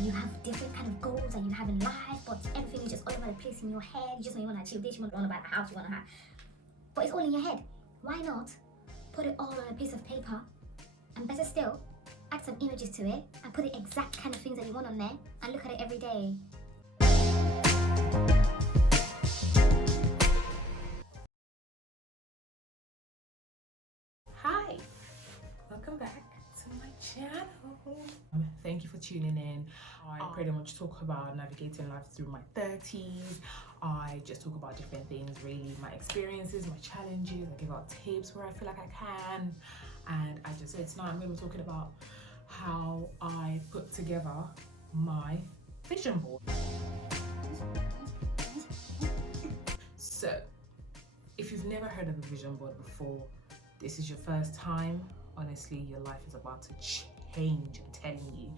You have different kind of goals that you have in life, but everything is just all over the place in your head. You just know you want to achieve this, you want to buy the house you want to have. But it's all in your head. Why not put it all on a piece of paper, and better still, add some images to it and put the exact kind of things that you want on there and look at it every day. Hi, welcome back to my channel. Thank you for tuning in. I pretty much talk about navigating life through my 30s. I just talk about different things, really, my experiences, my challenges. I give out tips where I feel like I can. And so tonight I'm going to be talking about how I put together my vision board. So, if you've never heard of a vision board before, this is your first time, honestly, your life is about to change, I'm telling you.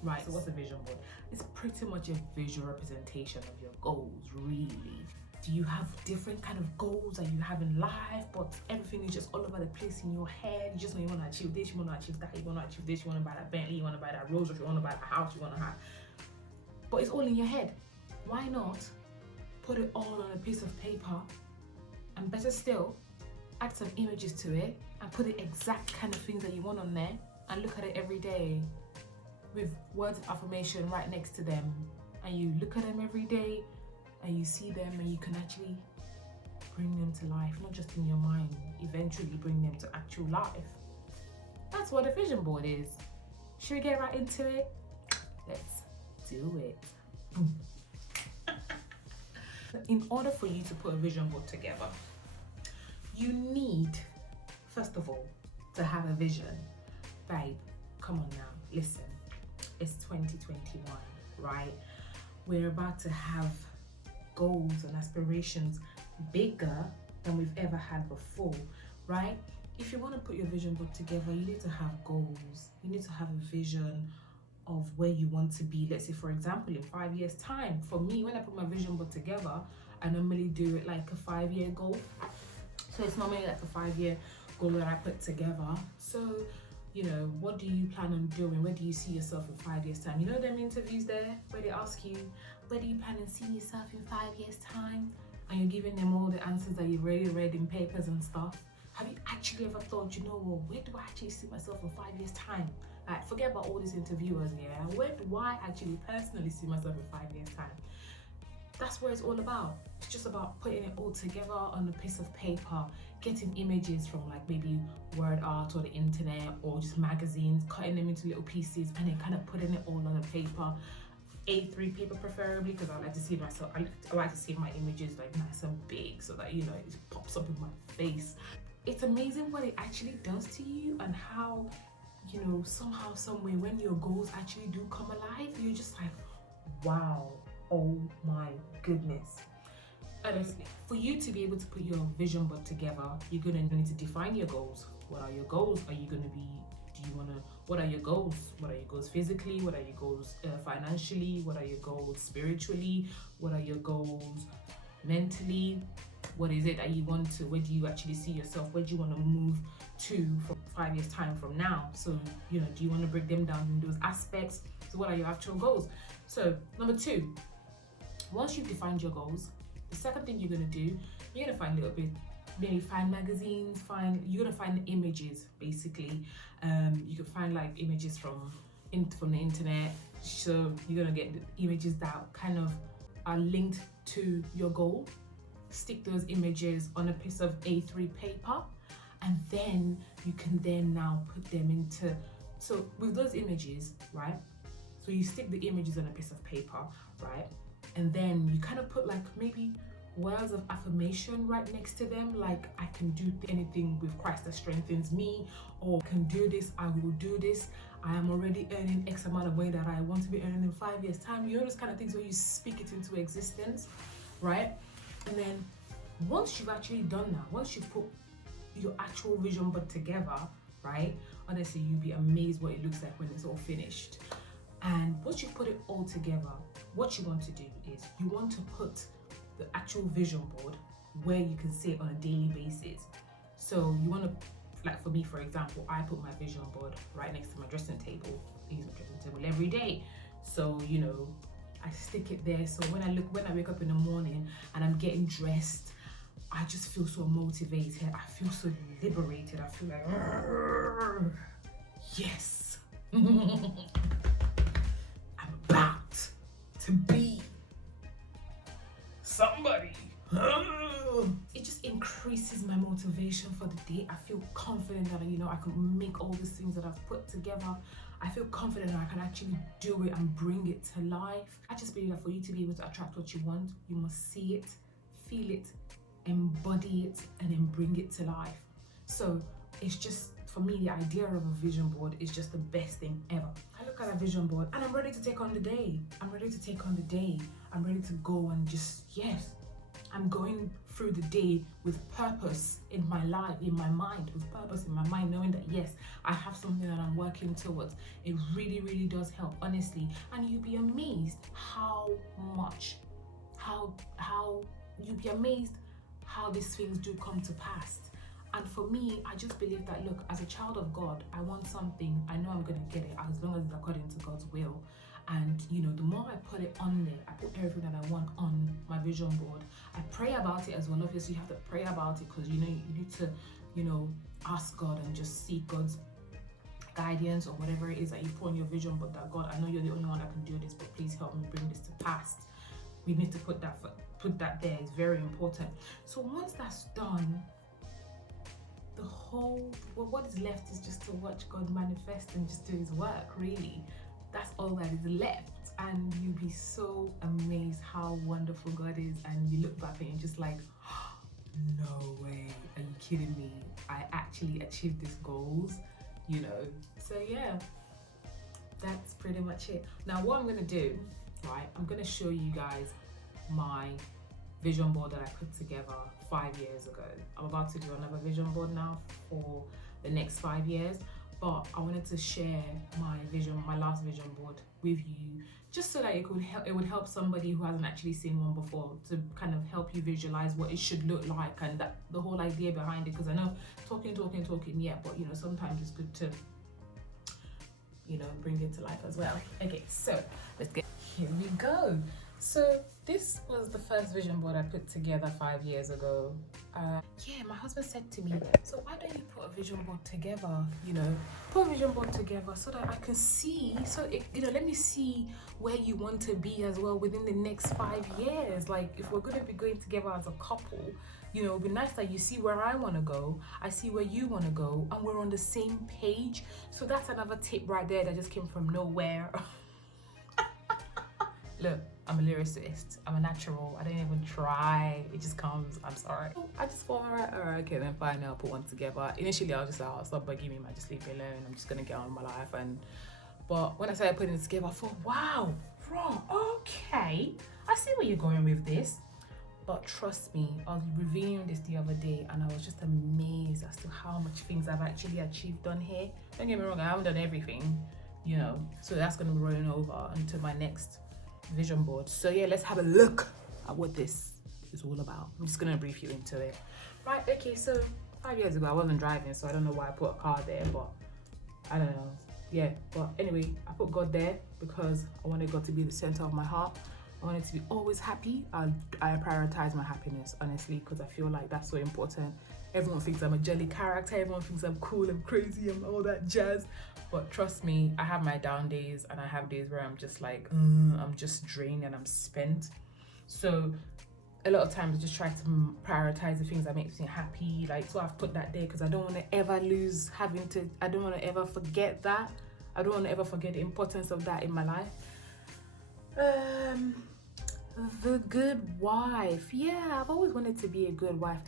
Right, so what's a vision board? It's pretty much a visual representation of your goals, really. Do you have different kind of goals that you have in life, but everything is just all over the place in your head? You just know you want to achieve this, you want to achieve that, you want to achieve this, you want to buy that Bentley, you want to buy that Rolls, or you want to buy that house you want to have. But it's all in your head. Why not put it all on a piece of paper, and better still, add some images to it and put the exact kind of things that you want on there and look at it every day with words of affirmation right next to them, and you look at them every day and you see them and you can actually bring them to life, not just in your mind, eventually bring them to actual life. That's what a vision board is. Should we get right into it? Let's do it. In order for you to put a vision board together, you need, first of all, to have a vision. Babe, come on now, listen. It's 2021, right? We're about to have goals and aspirations bigger than we've ever had before, right? If you want to put your vision board together, you need to have goals. You need to have a vision of where you want to be. Let's say, for example, in 5 years' time. For me, when I put my vision board together, I normally do it like a 5-year goal. So it's normally like a 5-year goal that I put together. So, you know, what do you plan on doing? Where do you see yourself in 5 years' time? You know them interviews there where they ask you, where do you plan on seeing yourself in 5 years' time? And you're giving them all the answers that you've already read in papers and stuff. Have you actually ever thought, you know what, where do I actually see myself in 5 years' time? Like, forget about all these interviewers, yeah? Where do I actually personally see myself in 5 years' time? That's what it's all about. It's just about putting it all together on a piece of paper, getting images from like maybe word art or the internet or just magazines, cutting them into little pieces and then kind of putting it all on a paper, A3 paper preferably, because I like to see myself, I like to see my images like nice and big so that, you know, it pops up in my face. It's amazing what it actually does to you and how, you know, somehow, someway, when your goals actually do come alive, you're just like, wow. Oh my goodness. Honestly, for you to be able to put your vision board together, you're gonna need to define your goals. What are your goals? Are you gonna be, what are your goals? What are your goals physically? What are your goals financially? What are your goals spiritually? What are your goals mentally? What is it that you want to, where do you actually see yourself? Where do you want to move to from 5 years' time from now? So, you know, do you want to break them down in those aspects? So what are your actual goals? So, number 2, once you've defined your goals, the second thing you're going to do, you're going to find a little bit, maybe find magazines, you're going to find images, basically. You can find like images from the internet. So you're going to get the images that kind of are linked to your goal. Stick those images on a piece of A3 paper, and then you can then now put them into, so with those images, right? So you stick the images on a piece of paper, right? And then you kind of put like maybe words of affirmation right next to them, like I can do anything with Christ that strengthens me, or I can do this, I will do this, I am already earning X amount of money that I want to be earning in 5 years' time. You know, those kind of things where you speak it into existence, right? And then once you've actually done that, once you put your actual vision board together, right? Honestly, you'll be amazed what it looks like when it's all finished. And once you put it all together, what you want to do is you want to put the actual vision board where you can see it on a daily basis. So you want to, like for me, for example, I put my vision board right next to my dressing table. I use my dressing table every day. So, you know, I stick it there. So when I wake up in the morning and I'm getting dressed, I just feel so motivated. I feel so liberated. I feel like, yes, I'm about to be somebody. It just increases my motivation for the day. I feel confident that, you know, I can make all these things that I've put together. I feel confident that I can actually do it and bring it to life. I just believe that for you to be able to attract what you want, you must see it, feel it, embody it, and then bring it to life. So it's just, for me, the idea of a vision board is just the best thing ever. I look at a vision board and I'm ready to take on the day. I'm ready to take on the day. I'm ready to go and just, yes, I'm going through the day with purpose in my life, in my mind, with purpose in my mind, knowing that yes, I have something that I'm working towards. It really, really does help, honestly. And you'll be amazed how you'll be amazed how these things do come to pass. And for me, I just believe that, look, as a child of God, I want something, I know I'm gonna get it as long as it's according to God's will. And you know, the more I put it on there, I put everything that I want on my vision board. I pray about it as well. Obviously, you have to pray about it because, you know, you need to, you know, ask God and just seek God's guidance or whatever it is that you put on your vision board, that God, I know you're the only one that can do this, but please help me bring this to pass. We need to put that there. It's very important. So once that's done, the whole, what is left is just to watch God manifest and just do his work, really. That's all that is left. And you'll be so amazed how wonderful God is. And you look back and you're just like, oh, no way, are you kidding me? I actually achieved these goals, you know? So yeah, that's pretty much it. Now what I'm gonna do, right, I'm gonna show you guys my vision board that I put together 5 years ago. I'm about to do another vision board now for the next 5 years, but I wanted to share my last vision board with you, just so that it would help somebody who hasn't actually seen one before, to kind of help you visualize what it should look like and the whole idea behind it. Because I know talking, yeah, but you know, sometimes it's good to, you know, bring it to life as well. Okay, so here we go. So this was the first vision board I put together 5 years ago. Yeah, my husband said to me, so why don't you put a vision board together, you know, put a vision board together so that I can see, you know, let me see where you want to be as well within the next 5 years. Like, if we're going to be going together as a couple, you know, it'd be nice that you see where I want to go, I see where you want to go, and we're on the same page. So that's another tip right there that just came from nowhere. Look, I'm a lyricist, I'm a natural, I don't even try, it just comes, I'm sorry. I just thought, alright, okay, then fine, I'll put one together. Initially, I was just like, oh, stop bugging me, man, just leave me alone, I'm just gonna get on with my life. But when I started putting it together, I thought, wow, bro, okay, I see where you're going with this. But trust me, I was reviewing this the other day and I was just amazed as to how much things I've actually achieved on here. Don't get me wrong, I haven't done everything, you know, so that's gonna be rolling over into my next vision board. So yeah, let's have a look at what this is all about. I'm just gonna brief you into it. Right, okay, so 5 years ago I wasn't driving, so I don't know why I put a car there, but I don't know. Yeah, but anyway, I put God there because I wanted God to be the center of my heart. I wanted to be always happy. I prioritize my happiness, honestly, because I feel like that's so important. Everyone thinks I'm a jelly character, everyone thinks I'm cool and crazy and all that jazz. But trust me, I have my down days and I have days where I'm just like, I'm just drained and I'm spent. So a lot of times I just try to prioritize the things that makes me happy. Like, so I've put that there because I don't want to ever I don't want to ever forget that. I don't want to ever forget the importance of that in my life. The good wife. Yeah, I've always wanted to be a good wife.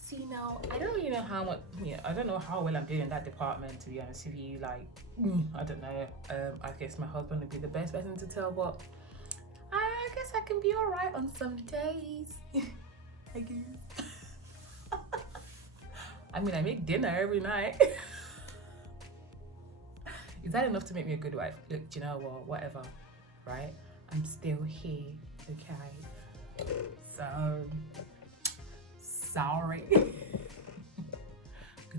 See, now, I don't really know how much, I don't know how well I'm doing in that department, to be honest with you. Like, I don't know. I guess my husband would be the best person to tell, but I guess I can be all right on some days. I guess. I mean, I make dinner every night. Is that enough to make me a good wife? Look, do you know what? Whatever, right? I'm still here, okay? So, sorry. Good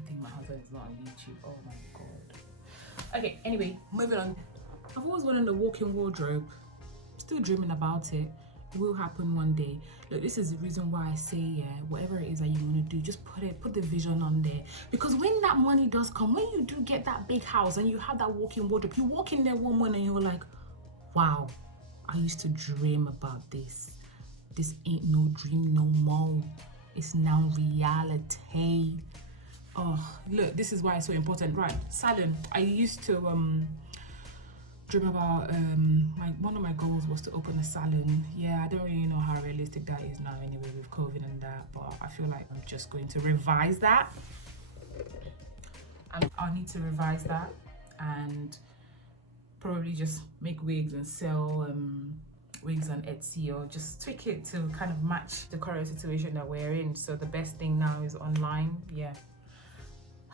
thing my husband is not on YouTube. Oh my god. Okay, anyway, moving on I've always wanted a walk-in wardrobe. Still dreaming about it. It will happen one day. Look, this is the reason why I say, yeah, whatever it is that you want to do, just put the vision on there. Because when that money does come, when you do get that big house and you have that walk-in wardrobe, you walk in there one morning and you're like, wow, I used to dream about this. This ain't no dream no more. It's now reality. Oh, look, this is why it's so important. Right, salon. I used to dream about one of my goals was to open a salon. Yeah, I don't really know how realistic that is now anyway with COVID and that, but I feel like I'm just going to revise that. I'll need to revise that and probably just make wigs and sell wigs on Etsy, or just tweak it to kind of match the current situation that we're in. So the best thing now is online. Yeah.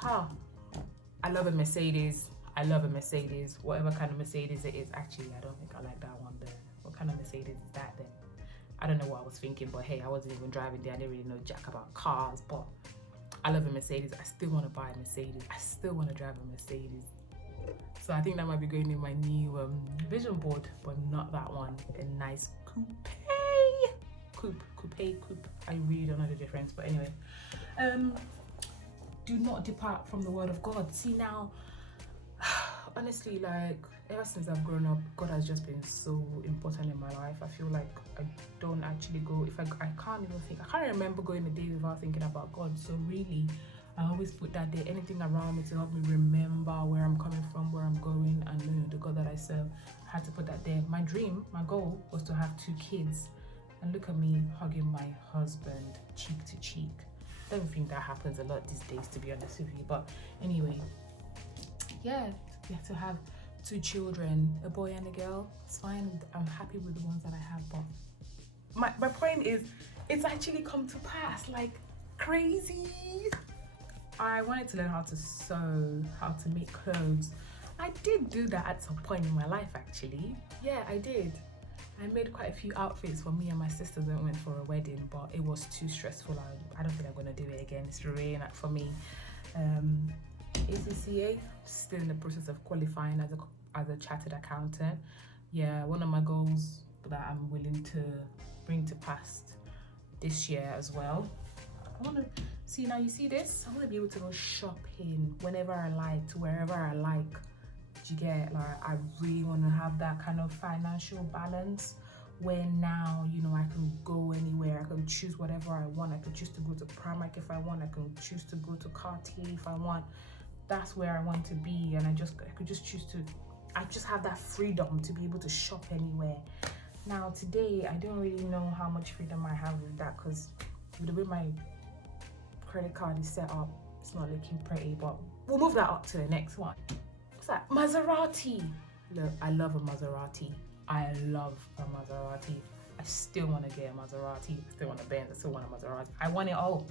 I love a Mercedes. I love a Mercedes, whatever kind of Mercedes it is. Actually, I don't think I like that one there. What kind of Mercedes is that then? I don't know what I was thinking, but hey, I wasn't even driving there. I didn't really know jack about cars, but I love a Mercedes. I still want to buy a Mercedes. I still want to drive a Mercedes. So I think that might be going in my new vision board, but not that one. A nice coupe. I really don't know the difference, but anyway. Do not depart from the word of God. See now, honestly, like ever since I've grown up, God has just been so important in my life. I feel like I don't actually go, I can't even think, I can't remember going a day without thinking about God. So really, I always put that there, anything around me to help me remember where I'm coming from, where I'm going, and you know, the God that I serve. I had to put that there. My dream, my goal was to have 2 kids. And look at me hugging my husband cheek to cheek. I don't think that happens a lot these days, to be honest with you. But anyway, yeah, to have 2 children, a boy and a girl. It's fine. I'm happy with the ones that I have. But my point is, it's actually come to pass, like crazy. I wanted to learn how to sew, how to make clothes. I did do that at some point in my life, actually. Yeah, I did. I made quite a few outfits for me and my sisters when we went for a wedding, but it was too stressful. I don't think I'm going to do it again. It's really not for me. ACCA, still in the process of qualifying as a chartered accountant. Yeah, one of my goals that I'm willing to bring to pass this year as well. I want to see, now you see this? I want to be able to go shopping whenever I like, to wherever I like. Do you get, like, I really want to have that kind of financial balance where now, you know, I can go anywhere. I can choose whatever I want. I can choose to go to Primark if I want. I can choose to go to Cartier if I want. That's where I want to be, and I could just choose to. I just have that freedom to be able to shop anywhere. Now today, I don't really know how much freedom I have with that, because with the way my credit card is set up, it's not looking pretty. But we'll move that up to the next one. What's that? Maserati. Look, I love a Maserati. I love a Maserati. I still want to get a Maserati. I still want a Benz. I still want a Maserati. I want it all.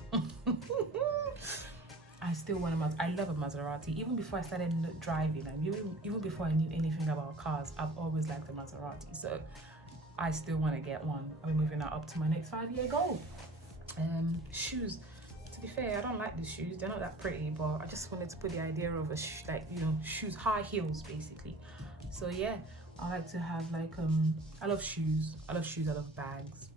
I still want a Maserati. I love a Maserati. Even before I started driving, and even before I knew anything about cars, I've always liked the Maserati. So I still want to get one. I'll be moving that up to my next 5-year goal. Shoes. To be fair, I don't like the shoes. They're not that pretty, but I just wanted to put the idea of shoes, high heels, basically. So yeah, I like to have like I love shoes. I love bags.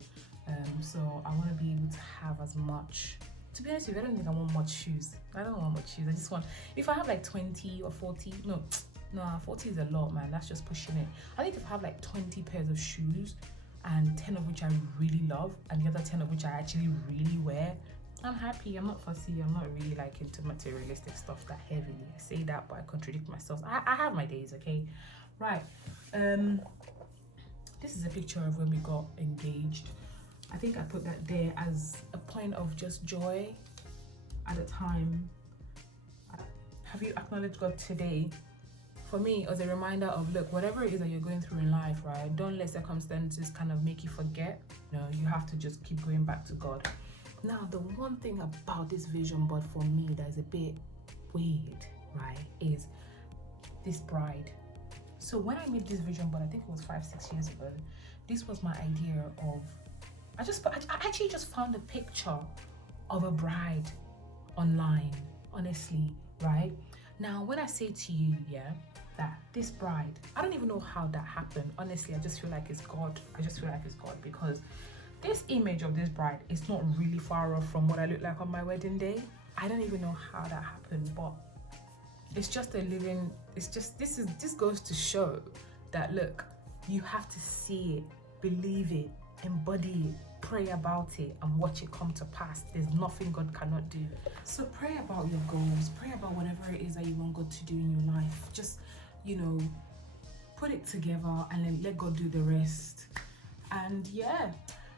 So I want to be able to have as much. To be honest with you, I don't think I want much shoes. I don't want much shoes. I just want, if I have like 20 or 40, no, 40 is a lot, man. That's just pushing it. I think if I have like 20 pairs of shoes and 10 of which I really love and the other 10 of which I actually really wear, I'm happy. I'm not fussy. I'm not really like into materialistic stuff that heavily. I say that, but I contradict myself. I have my days, okay? Right. This is a picture of when we got engaged. I think I put that there as a point of just joy at the time. Have you acknowledged God today? For me, it was a reminder of, look, whatever it is that you're going through in life, right? Don't let circumstances kind of make you forget. No, you have to just keep going back to God. Now, the one thing about this vision board for me that is a bit weird, right, is this bride. So when I made this vision board, I think it was 5-6 years ago, this was my idea of, I actually just found a picture of a bride online, honestly, right? Now, when I say to you, yeah, that this bride, I don't even know how that happened. Honestly, I just feel like it's God. I just feel like it's God, because this image of this bride is not really far off from what I look like on my wedding day. I don't even know how that happened, but it's just a living, it's just, this goes to show that, look, you have to see it, believe it, embody it, pray about it, and watch it come to pass. There's nothing God cannot do. So pray about your goals, pray about whatever it is that you want God to do in your life. Just, you know, put it together and then let God do the rest. And yeah,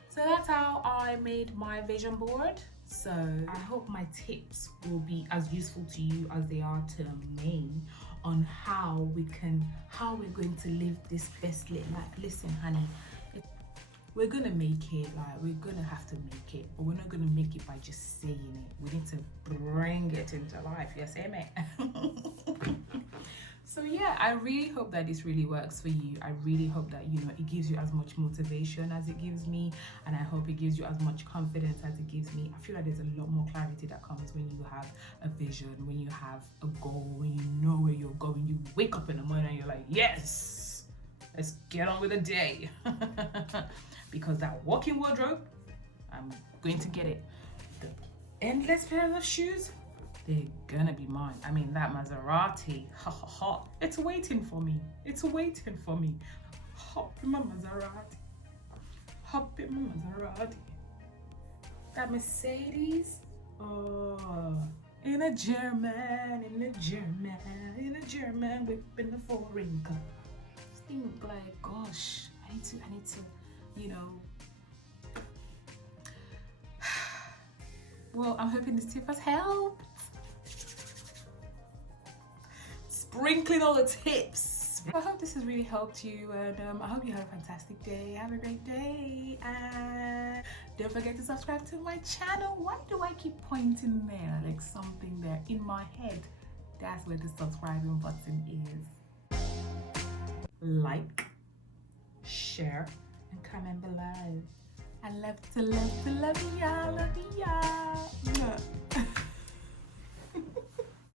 so that's how I made my vision board. So I hope my tips will be as useful to you as they are to me on how we're going to live this best lit life. Listen, honey, we're gonna make it, like, we're gonna have to make it, but we're not gonna make it by just saying it. We need to bring it into life. Yes, amen. So yeah, I really hope that this really works for you. I really hope that, you know, it gives you as much motivation as it gives me, and I hope it gives you as much confidence as it gives me. I feel like there's a lot more clarity that comes when you have a vision, when you have a goal, when you know where you're going. You wake up in the morning and you're like, yes, let's get on with the day. Because that walk-in wardrobe, I'm going to get it. The endless pairs of shoes, they're gonna be mine. I mean, that Maserati, ha ha ha, it's waiting for me. It's waiting for me. Hop in my Maserati. Hop in my Maserati. That Mercedes, oh, in a German, whipping the foreign car. Think like, gosh, I need to, you know. Well, I'm hoping this tip has helped. Sprinkling all the tips. I hope this has really helped you, and I hope you have a fantastic day. Have a great day, and don't forget to subscribe to my channel. Why do I keep pointing there like something there in my head? That's where the subscribing button is. Like, share, and comment below. I love to love y'all.